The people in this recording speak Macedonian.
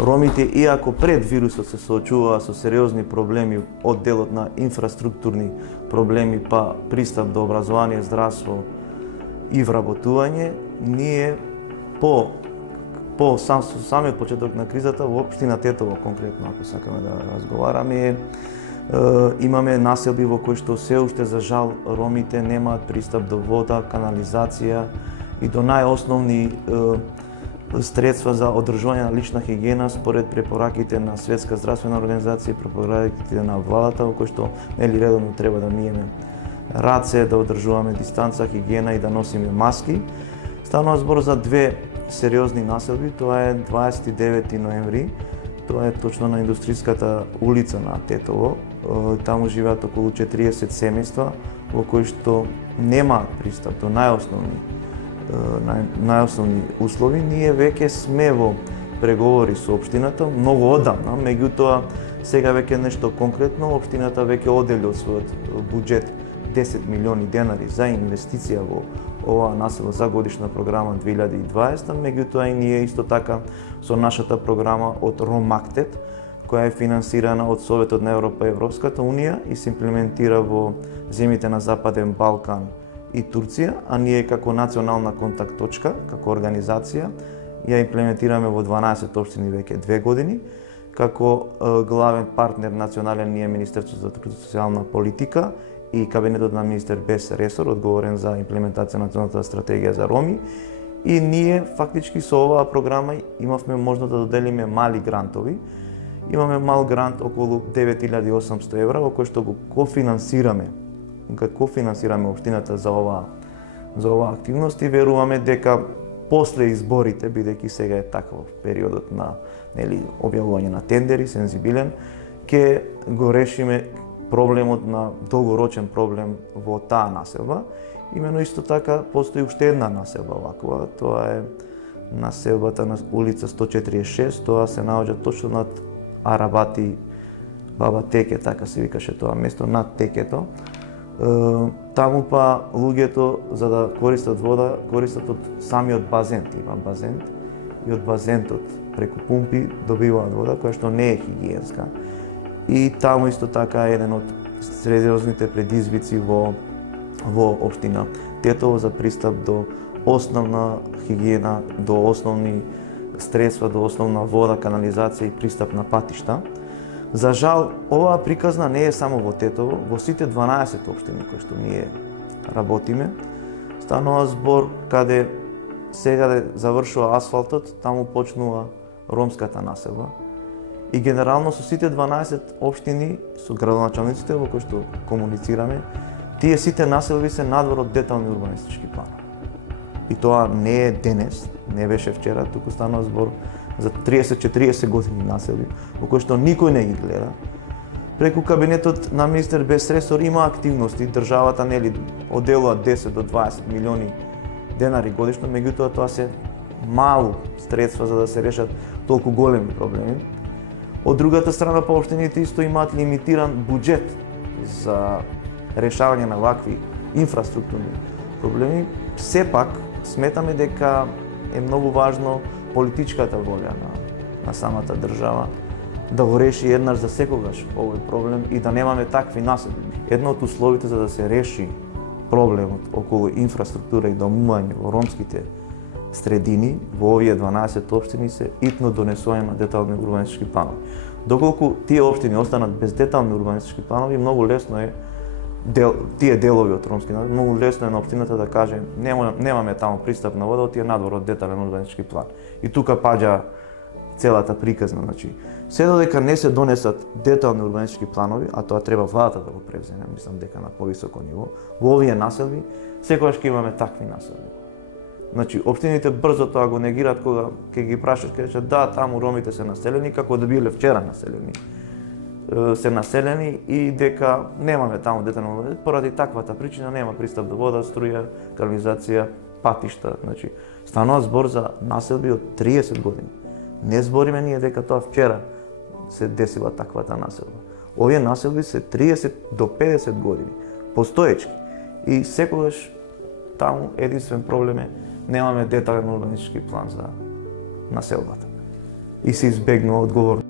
Ромите, иако пред вирусот се соочуваа со сериозни проблеми од делот на инфраструктурни проблеми па пристап до образование, здравство и вработување, ние по самиот почеток на кризата во општина Тетово конкретно, ако сакаме да разговараме, имаме населби во кои што се уште за жал ромите немаат пристап до вода, канализација и до најосновни средства за одржување на лична хигиена според препораките на Светска здравствена организација и препораките на владата, во кои што редовно треба да миеме раце, да одржуваме дистанца, хигиена и да носиме маски. Станува збор за две сериозни населби, тоа е 29 ноември, тоа е точно на индустријската улица на Тетово. Таму живеат околу 40 семејства во кои што немаат пристап до најосновни услови. Ние веќе сме во преговори со општината многу одамна, меѓутоа сега веќе нешто конкретно. Општината веќе одели од својот буџет 10 милиони денари за инвестиција во оваа населба за годишна програма 2020, меѓутоа и ние исто така со нашата програма од Ромактет, која е финансирана од Советот на Европа и Европската Унија и се имплементира во земјите на Западен Балкан и Турција, а ние како национална контакт точка, како организација, ја имплементираме во 12 општини веќе 2 години. Како главен партнер национален ние Министерството за труд и социјална политика и кабинетот на министер без ресор, одговорен за имплементација на националната стратегија за роми. И ние фактички со оваа програма имавме можност да доделиме мали грантови. Имаме мал грант околу 9800 евра, во кој што го кофинансираме општината за оваа активност и веруваме дека после изборите, бидејќи сега е таков периодот на објавување на тендери, сензибилен, ќе го решиме проблемот на долгорочен проблем во таа населба. Имено исто така постои уште една населба ваква, тоа е населбата на улица 146, тоа се наоѓа точно над Арабати, Баба Теке, така се викаше тоа место, над Текето. Таму па луѓето за да користат вода, користат од самиот базен, има базен и од базентот преку пумпи добиваат вода која што не е хигиенска. И таму исто така е еден од сериозните предизвици во општина Тетово за пристап до основна хигиена, до основни средства, до основна вода, канализација и пристап на патишта. За жал, оваа приказна не е само во Тетово, во сите 12 општини кои што ние работиме. Станува збор каде сега завршува асфалтот, таму почнува ромската населба. И генерално со сите 12 општини, со градоначалниците во кои што комуницираме, тие сите населби се надвор од детални урбанистички планови. И тоа не е денес, не беше вчера, туку станува збор за 30-40 години населби, во кои што никој не ги гледа. Преку кабинетот на министер без ресор има активности, државата одделува 10 до 20 милиони денари годишно, меѓутоа тоа се малу средства за да се решат толку големи проблеми. Од другата страна, па општините исто имаат лимитиран буџет за решавање на вакви инфраструктурни проблеми. Сепак, сметаме дека е многу важно политичката волја на самата држава да го реши еднаш за секогаш овој проблем и да немаме такви населби. Едно од условите за да се реши проблемот околу инфраструктура и домување во ромските средини во овие 12 општини се итно донесување на детални урбанистички планови. Доколку тие општини останат без детални урбанистички планови, многу лесно е тие делови од ромски народ, многу лесно е на општината да каже немаме таму пристап на вода, тие надвор од детален урбанистички план. И тука паѓа целата приказна, се додека не се донесат детални урбанистички планови, а тоа треба владата да го превземе, мислам дека на повисоко ниво, во овие населби секогаш ќе имаме такви населби. Општините брзо тоа го негираат кога ќе ги прашаш, ќе речат да, таму ромите се населени како да биле вчера населени. Се населени и дека немаме таму детални, поради таквата причина нема пристап до вода, струја, канализација, патишта. Станува збор за населби од 30 години. Не збориме ние дека тоа вчера се десила таквата населба. Овие населби се 30 до 50 години, постоечки. И секогаш таму единствен проблем е немаме детален урбанистички план за населбата. и се избегнува одговорност.